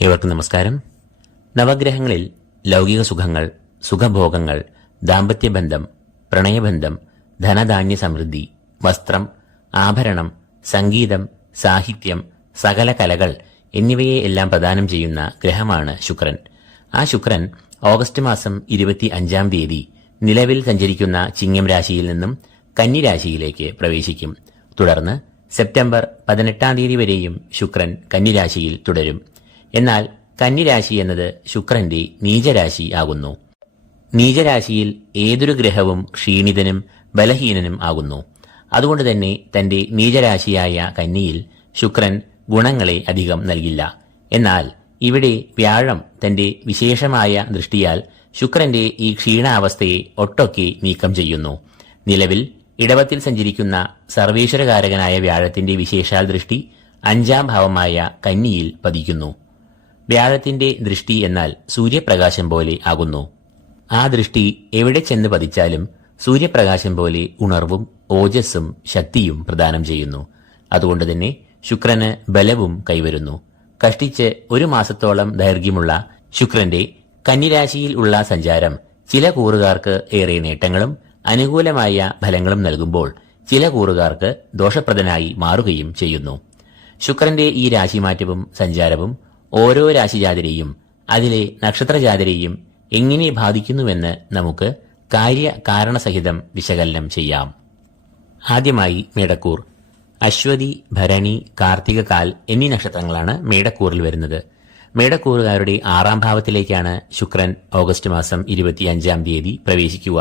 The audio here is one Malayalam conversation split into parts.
ഏവർക്കും നമസ്കാരം. നവഗ്രഹങ്ങളിൽ ലൗകിക സുഖങ്ങൾ, സുഖഭോഗങ്ങൾ, ദാമ്പത്യബന്ധം, പ്രണയബന്ധം, ധനധാന്യ സമൃദ്ധി, വസ്ത്രം, ആഭരണം, സംഗീതം, സാഹിത്യം, സകല കലകൾ എന്നിവയെ എല്ലാം പ്രദാനം ചെയ്യുന്ന ഗ്രഹമാണ് ശുക്രൻ. ആ ശുക്രൻ ഓഗസ്റ്റ് മാസം 25-ാം തീയതി നിലവിൽ സഞ്ചരിക്കുന്ന ചിങ്ങം രാശിയിൽ നിന്നും കന്നി രാശിയിലേക്ക് പ്രവേശിക്കും. തുടർന്ന് സെപ്റ്റംബർ 18-ാം തീയതി വരെയും ശുക്രൻ കന്നിരാശിയിൽ തുടരും. എന്നാൽ കന്നിരാശി എന്നത് ശുക്രന്റെ നീചരാശി ആകുന്നു. നീചരാശിയിൽ ഏതൊരു ഗ്രഹവും ക്ഷീണിതനും ബലഹീനനും ആകുന്നു. അതുകൊണ്ട് തന്നെ തന്റെ നീചരാശിയായ കന്നിയിൽ ശുക്രൻ ഗുണങ്ങളെ അധികം നൽകില്ല. എന്നാൽ ഇവിടെ വ്യാഴം തന്റെ വിശേഷമായ ദൃഷ്ടിയാൽ ശുക്രന്റെ ഈ ക്ഷീണാവസ്ഥയെ ഒട്ടൊക്കെ നീക്കം ചെയ്യുന്നു. നിലവിൽ ഇടവത്തിൽ സഞ്ചരിക്കുന്ന സർവേശ്വരകാരകനായ വ്യാഴത്തിന്റെ വിശേഷാൽ ദൃഷ്ടി 5-ാം ഭാവമായ കന്നിയിൽ പതിക്കുന്നു. വ്യാഴത്തിന്റെ ദൃഷ്ടി എന്നാൽ സൂര്യപ്രകാശം പോലെ ആകുന്നു. ആ ദൃഷ്ടി എവിടെ ചെന്ന് പതിച്ചാലും സൂര്യപ്രകാശം പോലെ ഉണർവും ഓജസ്സും ശക്തിയും പ്രദാനം ചെയ്യുന്നു. അതുകൊണ്ട് തന്നെ ശുക്രന് ബലവും കൈവരുന്നു. കഷ്ടിച്ച് 1 മാസത്തോളം ദൈർഘ്യമുള്ള ശുക്രന്റെ കന്നിരാശിയിൽ ഉള്ള സഞ്ചാരം ചില കൂറുകാർക്ക് ഏറെ നേട്ടങ്ങളും അനുകൂലമായ ഫലങ്ങളും നൽകുമ്പോൾ ചില കൂറുകാർക്ക് ദോഷപ്രദനായി മാറുകയും ചെയ്യുന്നു. ശുക്രന്റെ ഈ രാശിമാറ്റവും സഞ്ചാരവും ഓരോ രാശിജാതരെയും അതിലെ നക്ഷത്രജാതരെയും എങ്ങനെ ബാധിക്കുന്നുവെന്ന് നമുക്ക് കാര്യകാരണസഹിതം വിശകലനം ചെയ്യാം. ആദ്യമായി മേടക്കൂർ. അശ്വതി, ഭരണി, കാർത്തിക, കാൽ എന്നീ നക്ഷത്രങ്ങളാണ് മേടക്കൂറിൽ വരുന്നത്. മേടക്കൂറുകാരുടെ 6-ാം ഭാവത്തിലേക്കാണ് ശുക്രൻ ഓഗസ്റ്റ് മാസം 25-ാം തീയതി പ്രവേശിക്കുക.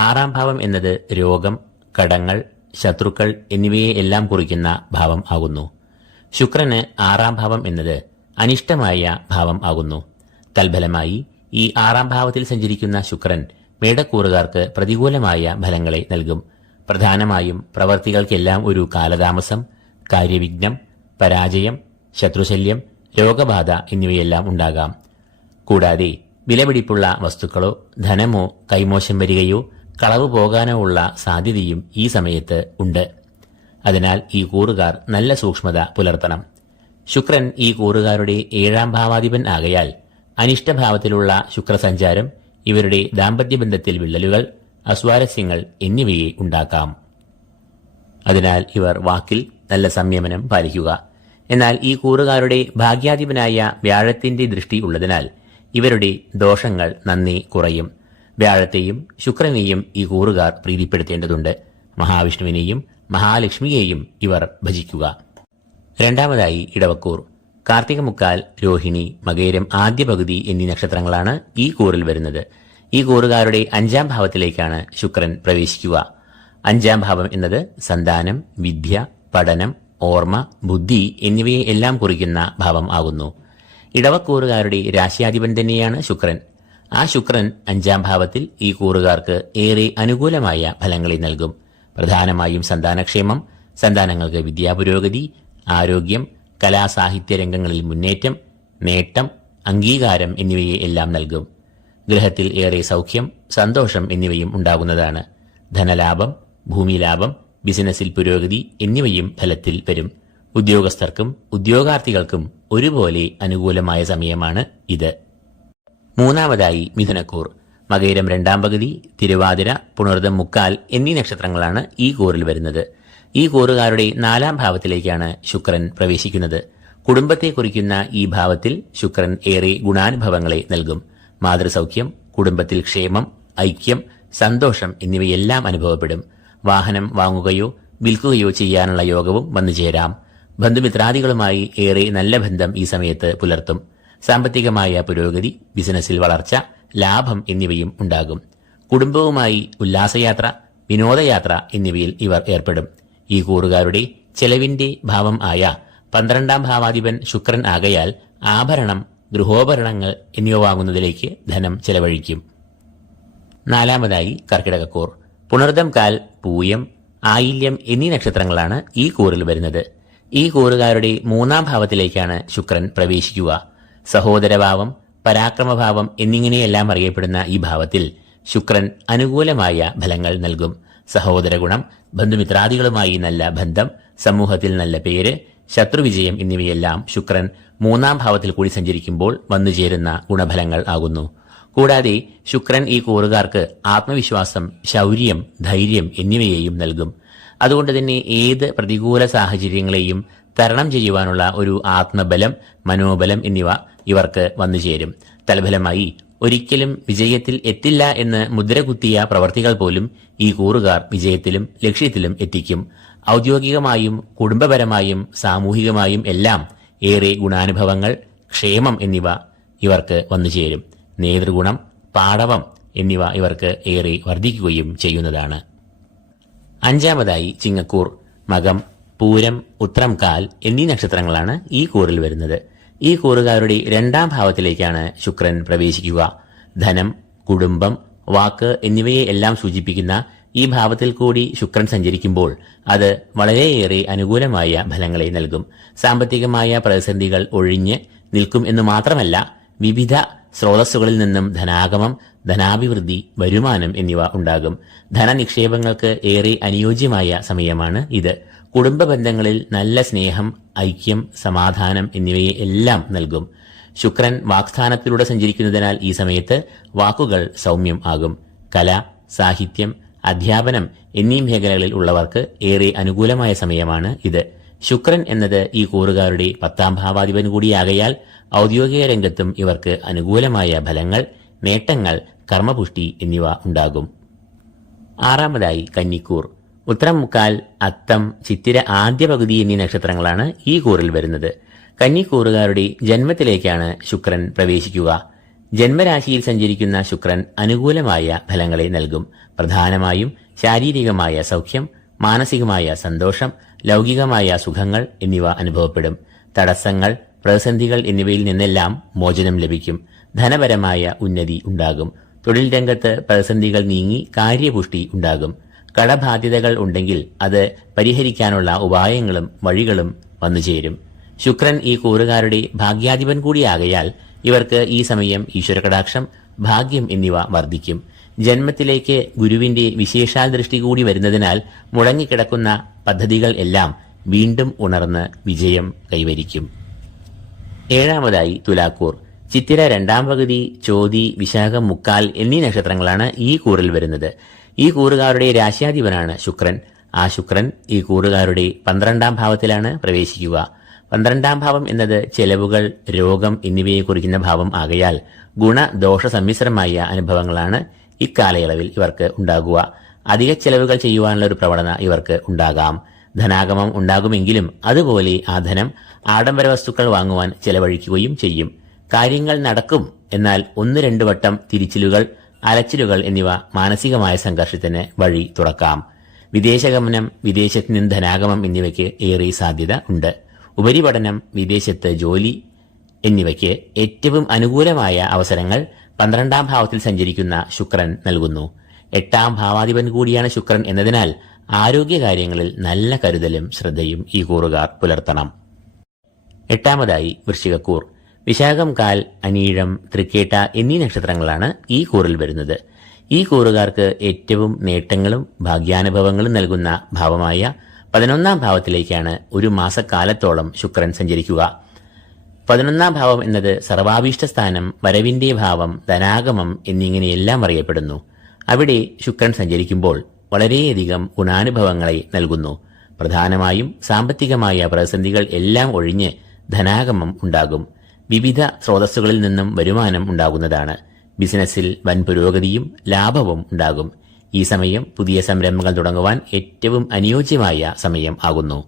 6-ാം ഭാവം എന്നത് രോഗം, കടങ്ങൾ, ശത്രുക്കൾ എന്നിവയെ എല്ലാം കുറിക്കുന്ന ഭാവം ആകുന്നു. ശുക്രന് 6-ാം ഭാവം എന്നത് അനിഷ്ടമായ ഭാവം ആകുന്നു. തൽഫലമായി ഈ 6-ാം ഭാവത്തിൽ സഞ്ചരിക്കുന്ന ശുക്രൻ മേടക്കൂറുകാർക്ക് പ്രതികൂലമായ ഫലങ്ങളെ നൽകും. പ്രധാനമായും പ്രവർത്തികൾക്കെല്ലാം ഒരു കാലതാമസം, കാര്യവിഘ്നം, പരാജയം, ശത്രുശല്യം, രോഗബാധ എന്നിവയെല്ലാം ഉണ്ടാകാം. കൂടാതെ വിലപിടിപ്പുള്ള വസ്തുക്കളോ ധനമോ കൈമോശം വരികയോ കളവ് പോകാനോ ഉള്ള സാധ്യതയും ഈ സമയത്ത് ഉണ്ട്. അതിനാൽ ഈ കൂറുകാർ നല്ല സൂക്ഷ്മത പുലർത്തണം. ശുക്രൻ ഈ കൂറുകാരുടെ 7-ാം ഭാവാധിപൻ ആകയാൽ അനിഷ്ടഭാവത്തിലുള്ള ശുക്രസഞ്ചാരം ഇവരുടെ ദാമ്പത്യബന്ധത്തിൽ വിള്ളലുകൾ, അസ്വാരസ്യങ്ങൾ എന്നിവയെ ഉണ്ടാക്കാം. അതിനാൽ ഇവർ വാക്കിൽ നല്ല സംയമനം പാലിക്കുക. എന്നാൽ ഈ കൂറുകാരുടെ ഭാഗ്യാധിപനായ വ്യാഴത്തിന്റെ ദൃഷ്ടി ഉള്ളതിനാൽ ഇവരുടെ ദോഷങ്ങൾ നന്നേ കുറയും. വ്യാഴത്തെയും ശുക്രനെയും ഈ കൂറുകാർ പ്രീതിപ്പെടുത്തേണ്ടതുണ്ട്. മഹാവിഷ്ണുവിനെയും മഹാലക്ഷ്മിയെയും ഇവർ ഭജിക്കുക. രണ്ടാമതായി ഇടവക്കൂർ. കാർത്തിക മുക്കാൽ, രോഹിണി, മകേരം ആദ്യ പകുതി എന്നീ നക്ഷത്രങ്ങളാണ് ഈ കൂറിൽ വരുന്നത്. ഈ കൂറുകാരുടെ 5-ാം ഭാവത്തിലേക്കാണ് ശുക്രൻ പ്രവേശിക്കുക. 5-ാം ഭാവം എന്നത് സന്താനം, വിദ്യ, പഠനം, ഓർമ്മ, ബുദ്ധി എന്നിവയെ എല്ലാം കുറിക്കുന്ന ഭാവം ആകുന്നു. ഇടവക്കൂറുകാരുടെ രാശിയാധിപൻ തന്നെയാണ് ശുക്രൻ. ആ ശുക്രൻ 5-ാം ഭാവത്തിൽ ഈ കൂറുകാർക്ക് ഏറെ അനുകൂലമായ ഫലങ്ങളെ നൽകും. പ്രധാനമായും സന്താനക്ഷേമം, സന്താനങ്ങൾക്ക് വിദ്യാപുരോഗതി, ആരോഗ്യം, കലാസാഹിത്യ രംഗങ്ങളിൽ മുന്നേറ്റം, നേട്ടം, അംഗീകാരം എന്നിവയെ എല്ലാം നൽകും. ഗൃഹത്തിൽ ഏറെ സൗഖ്യം, സന്തോഷം എന്നിവയും ഉണ്ടാകുന്നതാണ്. ധനലാഭം, ഭൂമിലാഭം, ബിസിനസ്സിൽ പുരോഗതി എന്നിവയും ഫലത്തിൽ വരും. ഉദ്യോഗസ്ഥർക്കും ഉദ്യോഗാർത്ഥികൾക്കും ഒരുപോലെ അനുകൂലമായ സമയമാണ് ഇത്. മൂന്നാമതായി മിഥുനക്കൂർ. മകേരം 2-ാം പകുതി, തിരുവാതിര, പുണർദം മുക്കാൽ എന്നീ നക്ഷത്രങ്ങളാണ് ഈ കൂറിൽ വരുന്നത്. ഈ കൂറുകാരുടെ 4-ാം ഭാവത്തിലേക്കാണ് ശുക്രൻ പ്രവേശിക്കുന്നത്. കുടുംബത്തെ കുറിക്കുന്ന ഈ ഭാവത്തിൽ ശുക്രൻ ഏറെ ഗുണാനുഭവങ്ങളെ നൽകും. മാതൃസൗഖ്യം, കുടുംബത്തിൽ ക്ഷേമം, ഐക്യം, സന്തോഷം എന്നിവയെല്ലാം അനുഭവപ്പെടും. വാഹനം വാങ്ങുകയോ വിൽക്കുകയോ ചെയ്യാനുള്ള യോഗവും വന്നുചേരാം. ബന്ധുമിത്രാദികളുമായി ഏറെ നല്ല ബന്ധം ഈ സമയത്ത് പുലർത്തും. സാമ്പത്തികമായ പുരോഗതി, ബിസിനസ്സിൽ വളർച്ച, ലാഭം എന്നിവയും ഉണ്ടാകും. കുടുംബവുമായി ഉല്ലാസയാത്ര, വിനോദയാത്ര എന്നിവയിൽ ഇവർ ഏർപ്പെടും. ഈ കൂറുകാരുടെ ചെലവിന്റെ ഭാവം ആയ 12-ാം ഭാവാധിപൻ ശുക്രൻ ആകയാൽ ആഭരണം, ഗൃഹോപകരണങ്ങൾ എന്നിവ വാങ്ങുന്നതിലേക്ക് ധനം ചെലവഴിക്കും. 4-ാമതായി കർക്കിടകക്കൂർ. പുണർദം കാൽ, പൂയം, ആയില്യം എന്നീ നക്ഷത്രങ്ങളാണ് ഈ കൂറിൽ വരുന്നത്. ഈ കൂറുകാരുടെ 3-ാം ഭാവത്തിലേക്കാണ് ശുക്രൻ പ്രവേശിക്കുക. സഹോദരഭാവം, പരാക്രമഭാവം എന്നിങ്ങനെയെല്ലാം അറിയപ്പെടുന്ന ഈ ഭാവത്തിൽ ശുക്രൻ അനുകൂലമായ ഫലങ്ങൾ നൽകും. സഹോദരഗുണം, ബന്ധുമിത്രാദികളുമായി നല്ല ബന്ധം, സമൂഹത്തിൽ നല്ല പേര്, ശത്രുവിജയം എന്നിവയെല്ലാം ശുക്രൻ മൂന്നാം ഭാവത്തിൽ കൂടി സഞ്ചരിക്കുമ്പോൾ വന്നുചേരുന്ന ഗുണഫലങ്ങൾ ആകുന്നു. കൂടാതെ ശുക്രൻ ഈ കൂറുകാർക്ക് ആത്മവിശ്വാസം, ശൗര്യം, ധൈര്യം എന്നിവയെയും നൽകും. അതുകൊണ്ട് തന്നെ ഏത് പ്രതികൂല സാഹചര്യങ്ങളെയും തരണം ചെയ്യുവാനുള്ള ഒരു ആത്മബലം, മനോബലം എന്നിവ ഇവർക്ക് വന്നുചേരും. തൽഫലമായി ഒരിക്കലും വിജയത്തിൽ എത്തില്ല എന്ന് മുദ്രകുത്തിയ പ്രവർത്തികൾ പോലും ഈ കൂറുകാർ വിജയത്തിലും ലക്ഷ്യത്തിലും എത്തിക്കും. ഔദ്യോഗികമായും കുടുംബപരമായും സാമൂഹികമായും എല്ലാം ഏറെ ഗുണാനുഭവങ്ങൾ, ക്ഷേമം എന്നിവ ഇവർക്ക് വന്നുചേരും. നേതൃഗുണം, പാടവം എന്നിവ ഇവർക്ക് ഏറെ വർദ്ധിക്കുകയും ചെയ്യുന്നതാണ്. അഞ്ചാമതായി ചിങ്ങക്കൂർ, മകം, പൂരം, ഉത്രം, കാൽ എന്നീ നക്ഷത്രങ്ങളാണ് ഈ കൂറിൽ വരുന്നത്. ഈ കൂറുകാരുടെ രണ്ടാം ഭാവത്തിലേക്കാണ് ശുക്രൻ പ്രവേശിക്കുക. ധനം, കുടുംബം, വാക്ക് എന്നിവയെ എല്ലാം സൂചിപ്പിക്കുന്ന ഈ ഭാവത്തിൽ കൂടി ശുക്രൻ സഞ്ചരിക്കുമ്പോൾ അത് വളരെയേറെ അനുകൂലമായ ഫലങ്ങളെ നൽകും. സാമ്പത്തികമായ പ്രതിസന്ധികൾ ഒഴിഞ്ഞ് നിൽക്കും എന്ന് മാത്രമല്ല, വിവിധ സ്രോതസ്സുകളിൽ നിന്നും ധനാഗമം, ധനാഭിവൃദ്ധി, വരുമാനം എന്നിവ ഉണ്ടാകും. ധനനിക്ഷേപങ്ങൾക്ക് ഏറെ അനുയോജ്യമായ സമയമാണ് ഇത്. കുടുംബ ബന്ധങ്ങളിൽ നല്ല സ്നേഹം, ഐക്യം, സമാധാനം എന്നിവയെ എല്ലാം നൽകും. ശുക്രൻ വാക്സ്ഥാനത്തിലൂടെ സഞ്ചരിക്കുന്നതിനാൽ ഈ സമയത്ത് വാക്കുകൾ സൗമ്യം ആകും. കല, സാഹിത്യം, അധ്യാപനം എന്നീ മേഖലകളിൽ ഉള്ളവർക്ക് ഏറെ അനുകൂലമായ സമയമാണ് ഇത്. ശുക്രൻ എന്നത് ഈ കൂറുകാരുടെ 10ാം ഭാവാധിപൻ കൂടിയാകയാൽ ഔദ്യോഗിക രംഗത്തും ഇവർക്ക് അനുകൂലമായ ഫലങ്ങൾ, നേട്ടങ്ങൾ, കർമ്മപുഷ്ടി എന്നിവ ഉണ്ടാകും. ആറാമതായി കന്നിക്കൂർ, ഉത്രം, മുക്കാൽ, അത്തം, ചിത്തിര ആദ്യ പകുതി എന്നീ നക്ഷത്രങ്ങളാണ് ഈ കൂറിൽ വരുന്നത്. കന്നിക്കൂറുകാരുടെ ജന്മത്തിലേക്കാണ് ശുക്രൻ പ്രവേശിക്കുക. ജന്മരാശിയിൽ സഞ്ചരിക്കുന്ന ശുക്രൻ അനുകൂലമായ ഫലങ്ങളെ നൽകും. പ്രധാനമായും ശാരീരികമായ സൗഖ്യം, മാനസികമായ സന്തോഷം, ലൗകികമായ സുഖങ്ങൾ എന്നിവ അനുഭവപ്പെടും. തടസ്സങ്ങൾ, പ്രതിസന്ധികൾ എന്നിവയിൽ നിന്നെല്ലാം മോചനം ലഭിക്കും. ധനപരമായ ഉന്നതി ഉണ്ടാകും. തൊഴിൽ രംഗത്ത് പ്രതിസന്ധികൾ നീങ്ങി കാര്യപുഷ്ടി ഉണ്ടാകും. കടബാധ്യതകൾ ഉണ്ടെങ്കിൽ അത് പരിഹരിക്കാനുള്ള ഉപായങ്ങളും വഴികളും വന്നുചേരും. ശുക്രൻ ഈ കൂറുകാരുടെ ഭാഗ്യാധിപൻ കൂടിയാകയാൽ ഇവർക്ക് ഈ സമയം ഈശ്വരകടാക്ഷം, ഭാഗ്യം എന്നിവ വർദ്ധിക്കും. ജന്മത്തിലേക്ക് ഗുരുവിന്റെ വിശേഷാൽ ദൃഷ്ടി കൂടി വരുന്നതിനാൽ മുടങ്ങിക്കിടക്കുന്ന പദ്ധതികൾ എല്ലാം വീണ്ടും ഉണർന്ന് വിജയം കൈവരിക്കും. ഏഴാമതായി തുലാക്കൂർ, ചിത്തിര രണ്ടാം പകുതി, ചോതി, വിശാഖം, മുക്കാൽ എന്നീ നക്ഷത്രങ്ങളാണ് ഈ കൂറിൽ വരുന്നത്. ഈ കൂറുകാരുടെ രാശ്യാധിപനാണ് ശുക്രൻ. ആ ശുക്രൻ ഈ കൂറുകാരുടെ 12ാം ഭാവത്തിലാണ് പ്രവേശിക്കുക. 12ാം ഭാവം എന്നത് ചെലവുകൾ, രോഗം എന്നിവയെ കുറിക്കുന്ന ഭാവം ആകയാൽ ഗുണദോഷ സമ്മിശ്രമായ അനുഭവങ്ങളാണ് ഇക്കാലയളവിൽ ഇവർക്ക് ഉണ്ടാകുക. അധിക ചെലവുകൾ ചെയ്യുവാനുള്ള ഒരു പ്രവണത ഇവർക്ക് ഉണ്ടാകാം. ധനാഗമം ഉണ്ടാകുമെങ്കിലും അതുപോലെ ആ ധനം ആഡംബര വസ്തുക്കൾ വാങ്ങുവാൻ ചെലവഴിക്കുകയും ചെയ്യും. കാര്യങ്ങൾ നടക്കും, എന്നാൽ 1-2 വട്ടം തിരിച്ചിലുകൾ, അലച്ചിലുകൾ എന്നിവ മാനസികമായ സംഘർഷത്തിന് വഴി തുറക്കാം. വിദേശഗമനം, വിദേശത്ത് നിന്ന് ധനാഗമം എന്നിവയ്ക്ക് ഏറെ സാധ്യത ഉണ്ട്. ഉപരിപഠനം, വിദേശത്ത് ജോലി എന്നിവയ്ക്ക് ഏറ്റവും അനുകൂലമായ അവസരങ്ങൾ 12ാം ഭാവത്തിൽ സഞ്ചരിക്കുന്ന ശുക്രൻ നൽകുന്നു. 8ാം ഭാവാധിപൻ കൂടിയാണ് ശുക്രൻ എന്നതിനാൽ ആരോഗ്യകാര്യങ്ങളിൽ നല്ല കരുതലും ശ്രദ്ധയും ഈ കൂറുകാർ പുലർത്തണം. എട്ടാമതായി വൃശ്ചികക്കൂർ, വിശാഖം, കാൽ, അനീഴം, തൃക്കേട്ട എന്നീ നക്ഷത്രങ്ങളാണ് ഈ കൂറിൽ വരുന്നത്. ഈ കൂറുകാർക്ക് ഏറ്റവും നേട്ടങ്ങളും ഭാഗ്യാനുഭവങ്ങളും നൽകുന്ന ഭാവമായ 11ാം ഭാവത്തിലേക്കാണ് ഒരു മാസക്കാലത്തോളം ശുക്രൻ സഞ്ചരിക്കുക. 11ാം ഭാവം എന്നത് സർവാഭീഷ്ട സ്ഥാനം, വരവിന്റെ ഭാവം, ധനാഗമം എന്നിങ്ങനെയെല്ലാം അറിയപ്പെടുന്നു. അവിടെ ശുക്രൻ സഞ്ചരിക്കുമ്പോൾ വളരെയധികം ഗുണാനുഭവങ്ങളെ നൽകുന്നു. പ്രധാനമായും സാമ്പത്തികമായ പ്രതിസന്ധികൾ എല്ലാം ഒഴിഞ്ഞ് ധനാഗമം ഉണ്ടാകും. വിവിധ സ്രോതസ്സുകളിൽ നിന്നും വരുമാനം ഉണ്ടാകുന്നതാണ്. ബിസിനസ്സിൽ വൻ പുരോഗതിയും ലാഭവും ഉണ്ടാകും. ഈ സമയം പുതിയ സംരംഭങ്ങൾ തുടങ്ങുവാൻ ഏറ്റവും അനുയോജ്യമായ സമയം ആകുന്നു.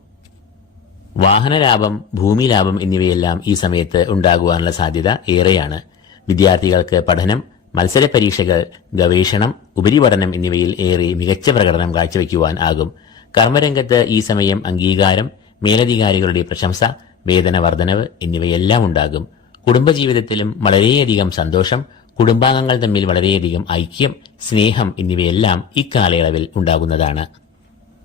വാഹനലാഭം, ഭൂമി ലാഭം എന്നിവയെല്ലാം ഈ സമയത്ത് ഉണ്ടാകുവാനുള്ള സാധ്യത ഏറെയാണ്. വിദ്യാർത്ഥികൾക്ക് പഠനം, മത്സര പരീക്ഷകൾ, ഗവേഷണം, ഉപരിപഠനം എന്നിവയിൽ ഏറെ മികച്ച പ്രകടനം കാഴ്ചവെക്കുവാൻ ആകും. കർമ്മരംഗത്ത് ഈ സമയം അംഗീകാരം, മേലധികാരികളുടെ പ്രശംസ, വേതന വർധനവ് എന്നിവയെല്ലാം ഉണ്ടാകും. കുടുംബജീവിതത്തിലും വളരെയധികം സന്തോഷം, കുടുംബാംഗങ്ങൾ തമ്മിൽ വളരെയധികം ഐക്യം, സ്നേഹം എന്നിവയെല്ലാം ഇക്കാലയളവിൽ ഉണ്ടാകുന്നതാണ്.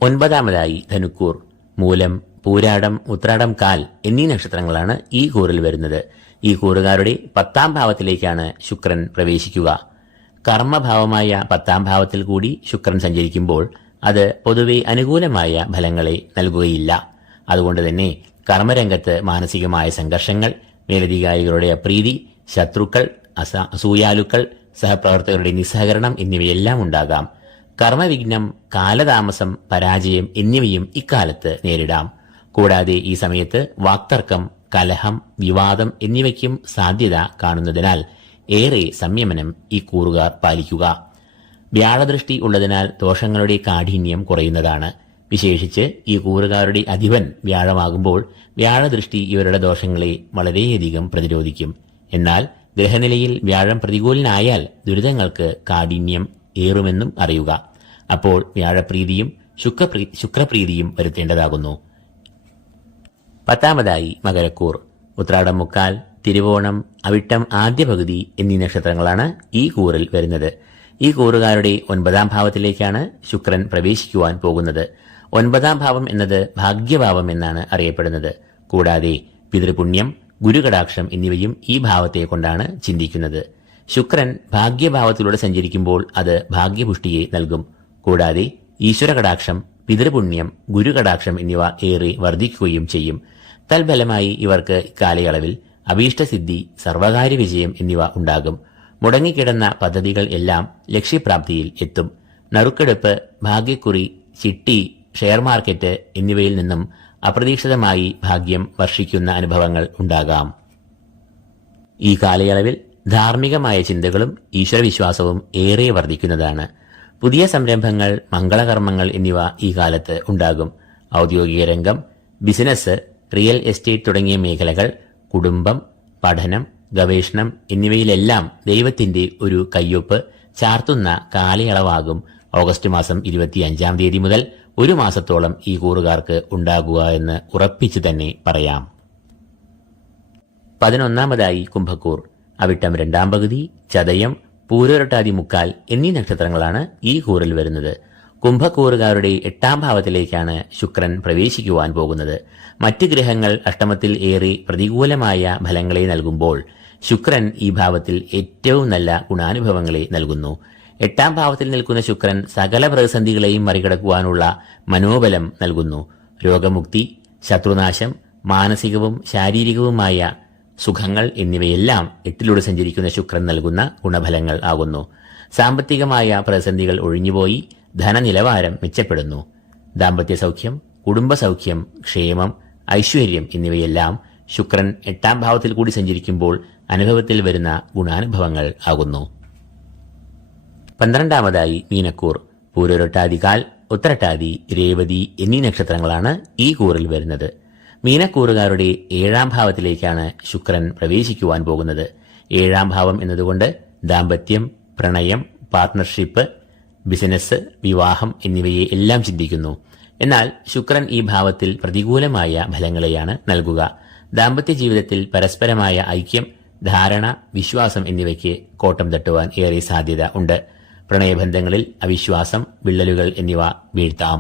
9ാമതായി ധനുക്കൂർ, മൂലം, പൂരാടം, ഉത്രാടം, കാൽ എന്നീ നക്ഷത്രങ്ങളാണ് ഈ കൂറിൽ വരുന്നത്. ഈ കൂറുകാരുടെ 10ാം ഭാവത്തിലേക്കാണ് ശുക്രൻ പ്രവേശിക്കുക. കർമ്മഭാവമായ 10ാം ഭാവത്തിൽ കൂടി ശുക്രൻ സഞ്ചരിക്കുമ്പോൾ അത് പൊതുവെ അനുകൂലമായ ഫലങ്ങളെ നൽകുകയില്ല. അതുകൊണ്ട് തന്നെ കർമ്മരംഗത്ത് മാനസികമായ സംഘർഷങ്ങൾ, മേലധികാരികളുടെ അപ്രീതി, ശത്രുക്കൾ, അസൂയാലുക്കൾ, സഹപ്രവർത്തകരുടെ നിസ്സഹകരണം എന്നിവയെല്ലാം ഉണ്ടാകാം. കർമ്മവിഘ്നം, കാലതാമസം, പരാജയം എന്നിവയും ഇക്കാലത്ത് നേരിടാം. കൂടാതെ ഈ സമയത്ത് വാക്തർക്കം, കലഹം, വിവാദം എന്നിവയ്ക്കും സാധ്യത കാണുന്നതിനാൽ ഏറെ സംയമനം ഈ കൂറുകാർ പാലിക്കുക. വ്യാഴദൃഷ്ടി ഉള്ളതിനാൽ ദോഷങ്ങളുടെ കാഠിന്യം കുറയുന്നതാണ്. വിശേഷിച്ച് ഈ കൂറുകാരുടെ അധിപൻ വ്യാഴമാകുമ്പോൾ വ്യാഴദൃഷ്ടി ഇവരുടെ ദോഷങ്ങളെ വളരെയധികം പ്രതിരോധിക്കും. എന്നാൽ ഗ്രഹനിലയിൽ വ്യാഴം പ്രതികൂലനായാൽ ദുരിതങ്ങൾക്ക് കാഠിന്യം ഏറുമെന്നും അറിയുക. അപ്പോൾ വ്യാഴപ്രീതിയും ശുക്രപ്രീതിയും വരുത്തേണ്ടതാകുന്നു. 10-ാമതായി മകരക്കൂർ. ഉത്രാടം മുക്കാൽ, തിരുവോണം, അവിട്ടം ആദ്യ പകുതി എന്നീ നക്ഷത്രങ്ങളാണ് ഈ കൂറിൽ വരുന്നത്. ഈ കൂറുകാരുടെ 9-ാം ഭാവത്തിലേക്കാണ് ശുക്രൻ പ്രവേശിക്കുവാൻ പോകുന്നത്. 9-ാം ഭാവം എന്നത് ഭാഗ്യഭാവം എന്നാണ് അറിയപ്പെടുന്നത്. കൂടാതെ പിതൃപുണ്യം, ഗുരുകടാക്ഷം എന്നിവയും ഈ ഭാവത്തെ കൊണ്ടാണ് ചിന്തിക്കുന്നത്. ശുക്രൻ ഭാഗ്യഭാവത്തിലൂടെ സഞ്ചരിക്കുമ്പോൾ അത് ഭാഗ്യപുഷ്ടിയെ നൽകും. കൂടാതെ ഈശ്വരകടാക്ഷം, പിതൃപുണ്യം, ഗുരുകടാക്ഷം എന്നിവ ഏറെ വർദ്ധിക്കുകയും ചെയ്യും. തൽഫലമായി ഇവർക്ക് ഇക്കാലയളവിൽ അഭീഷ്ടസിദ്ധി, സർവകാര്യ വിജയം എന്നിവ ഉണ്ടാകും. മുടങ്ങിക്കിടന്ന പദ്ധതികൾ എല്ലാം ലക്ഷ്യപ്രാപ്തിയിൽ എത്തും. നറുക്കെടുപ്പ്, ഭാഗ്യക്കുറി, ചിട്ടി, ഷെയർ മാർക്കറ്റ് എന്നിവയിൽ നിന്നും അപ്രതീക്ഷിതമായി ഭാഗ്യം വർഷിക്കുന്ന അനുഭവങ്ങൾ ഉണ്ടാകാം. ഈ കാലയളവിൽ ധാർമ്മികമായ ചിന്തകളും ഈശ്വരവിശ്വാസവും ഏറെ വർദ്ധിക്കുന്നതാണ്. പുതിയ സംരംഭങ്ങൾ, മംഗളകർമ്മങ്ങൾ എന്നിവ ഈ കാലത്ത് ഉണ്ടാകും. ഔദ്യോഗിക രംഗം, ബിസിനസ്, റിയൽ എസ്റ്റേറ്റ് തുടങ്ങിയ മേഖലകൾ, കുടുംബം, പഠനം, ഗവേഷണം എന്നിവയിലെല്ലാം ദൈവത്തിന്റെ ഒരു കയ്യൊപ്പ് ചാർത്തുന്ന കാലയളവാകും ഓഗസ്റ്റ് മാസം 25-ാം തീയതി മുതൽ ഒരു മാസത്തോളം ഈ കൂറുകാർക്ക് ഉണ്ടാകുക എന്ന് ഉറപ്പിച്ചു തന്നെ പറയാം. 11-ാമതായി കുംഭക്കൂർ. അവിട്ടം 2-ാം പകുതി, ചതയം, പൂരോരട്ടാതി മുക്കാൽ എന്നീ നക്ഷത്രങ്ങളാണ് ഈ കൂറിൽ വരുന്നത്. കുംഭക്കൂറുകാരുടെ 8-ാം ഭാവത്തിലേക്കാണ് ശുക്രൻ പ്രവേശിക്കുവാൻ പോകുന്നത്. മറ്റ് ഗ്രഹങ്ങൾ അഷ്ടമത്തിൽ ഏറെ പ്രതികൂലമായ ഫലങ്ങളെ നൽകുമ്പോൾ ശുക്രൻ ഈ ഭാവത്തിൽ ഏറ്റവും നല്ല ഗുണാനുഭവങ്ങളെ നൽകുന്നു. 8-ാം ഭാവത്തിൽ നിൽക്കുന്ന ശുക്രൻ സകല പ്രതിസന്ധികളെയും മറികടക്കുവാനുള്ള മനോബലം നൽകുന്നു. രോഗമുക്തി, ശത്രുനാശം, മാനസികവും ശാരീരികവുമായ സുഖങ്ങൾ എന്നിവയെല്ലാം 8-ലൂടെ സഞ്ചരിക്കുന്ന ശുക്രൻ നൽകുന്ന ഗുണഫലങ്ങൾ ആകുന്നു. സാമ്പത്തികമായ പ്രതിസന്ധികൾ ഒഴിഞ്ഞുപോയി ധനനിലവാരം മെച്ചപ്പെടുന്നു. ദാമ്പത്യ സൗഖ്യം, കുടുംബസൗഖ്യം, ക്ഷേമം, ഐശ്വര്യം എന്നിവയെല്ലാം ശുക്രൻ 8-ാം ഭാവത്തിൽ കൂടി സഞ്ചരിക്കുമ്പോൾ അനുഭവത്തിൽ വരുന്ന ഗുണാനുഭവങ്ങൾ ആകുന്നു. 12-ാമതായി മീനക്കൂർ. പൂരോരട്ടാതികാൽ, ഉത്തരട്ടാതി, രേവതി എന്നീ നക്ഷത്രങ്ങളാണ് ഈ കൂറിൽ വരുന്നത്. മീനക്കൂറുകാരുടെ 7-ാം ഭാവത്തിലേക്കാണ് ശുക്രൻ പ്രവേശിക്കുവാൻ പോകുന്നത്. 7-ാം ഭാവം എന്നതുകൊണ്ട് ദാമ്പത്യം, പ്രണയം, പാർട്ട്ണർഷിപ്പ്, ബിസിനസ്, വിവാഹം എന്നിവയെ എല്ലാം ചിന്തിക്കുന്നു. എന്നാൽ ശുക്രൻ ഈ ഭാവത്തിൽ പ്രതികൂലമായ ഫലങ്ങളെയാണ് നൽകുക. ദാമ്പത്യ ജീവിതത്തിൽ പരസ്പരമായ ഐക്യം, ധാരണ, വിശ്വാസം എന്നിവയ്ക്ക് കോട്ടം തട്ടുവാൻ ഏറെ സാധ്യത ഉണ്ട്. പ്രണയബന്ധങ്ങളിൽ അവിശ്വാസം, വിള്ളലുകൾ എന്നിവ വീഴ്ത്താം.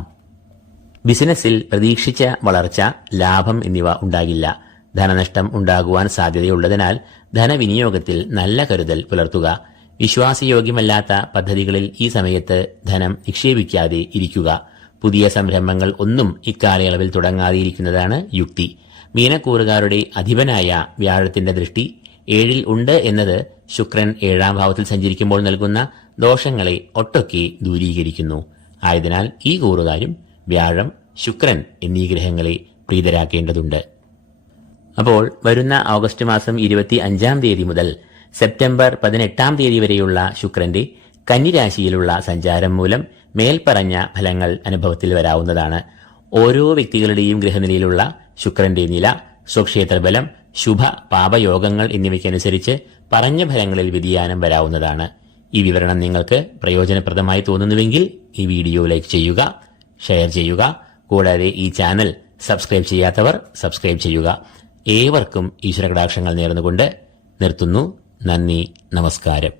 ബിസിനസ്സിൽ പ്രതീക്ഷിച്ച വളർച്ച, ലാഭം എന്നിവ ഉണ്ടാകില്ല. ധനനഷ്ടം ഉണ്ടാകുവാൻ സാധ്യതയുള്ളതിനാൽ ധനവിനിയോഗത്തിൽ നല്ല കരുതൽ പുലർത്തുക. വിശ്വാസയോഗ്യമല്ലാത്ത പദ്ധതികളിൽ ഈ സമയത്ത് ധനം നിക്ഷേപിക്കാതെ ഇരിക്കുക. പുതിയ സംരംഭങ്ങൾ ഒന്നും ഇക്കാലയളവിൽ തുടങ്ങാതെയിരിക്കുന്നതാണ് യുക്തി. മീനക്കൂറുകാരുടെ അധിപനായ വ്യാഴത്തിന്റെ ദൃഷ്ടി 7-ൽ ഉണ്ട് എന്നത് ശുക്രൻ 7-ാം ഭാവത്തിൽ സഞ്ചരിക്കുമ്പോൾ നൽകുന്ന ദോഷങ്ങളെ ഒട്ടൊക്കെ ദൂരീകരിക്കുന്നു. ആയതിനാൽ ഈ കൂറുകാരും വ്യാഴം, ശുക്രൻ എന്നീ ഗ്രഹങ്ങളെ പ്രീതരാക്കേണ്ടതുണ്ട്. അപ്പോൾ വരുന്ന ഓഗസ്റ്റ് മാസം 25-ാം തീയതി മുതൽ സെപ്റ്റംബർ 18-ാം തീയതി വരെയുള്ള ശുക്രന്റെ കന്നിരാശിയിലുള്ള സഞ്ചാരം മൂലം മേൽപ്പറഞ്ഞ ഫലങ്ങൾ അനുഭവത്തിൽ വരാവുന്നതാണ്. ഓരോ വ്യക്തികളുടെയും ഗ്രഹനിലയിലുള്ള ശുക്രന്റെ നില, സ്വക്ഷേത്രബലം, ശുഭ പാപയോഗങ്ങൾ എന്നിവയ്ക്കനുസരിച്ച് പറഞ്ഞ ഫലങ്ങളിൽ വ്യതിയാനം വരാവുന്നതാണ്. ഈ വിവരണം നിങ്ങൾക്ക് പ്രയോജനപ്രദമായി തോന്നുന്നുവെങ്കിൽ ഈ വീഡിയോ ലൈക്ക് ചെയ്യുക, ഷെയർ ചെയ്യുക. കൂടാതെ ഈ ചാനൽ സബ്സ്ക്രൈബ് ചെയ്യാത്തവർ സബ്സ്ക്രൈബ് ചെയ്യുക. ഏവർക്കും ഈശ്വരകടാക്ഷങ്ങൾ നേർന്നുകൊണ്ട് നിർത്തുന്നു. നന്ദി, നമസ്കാരം.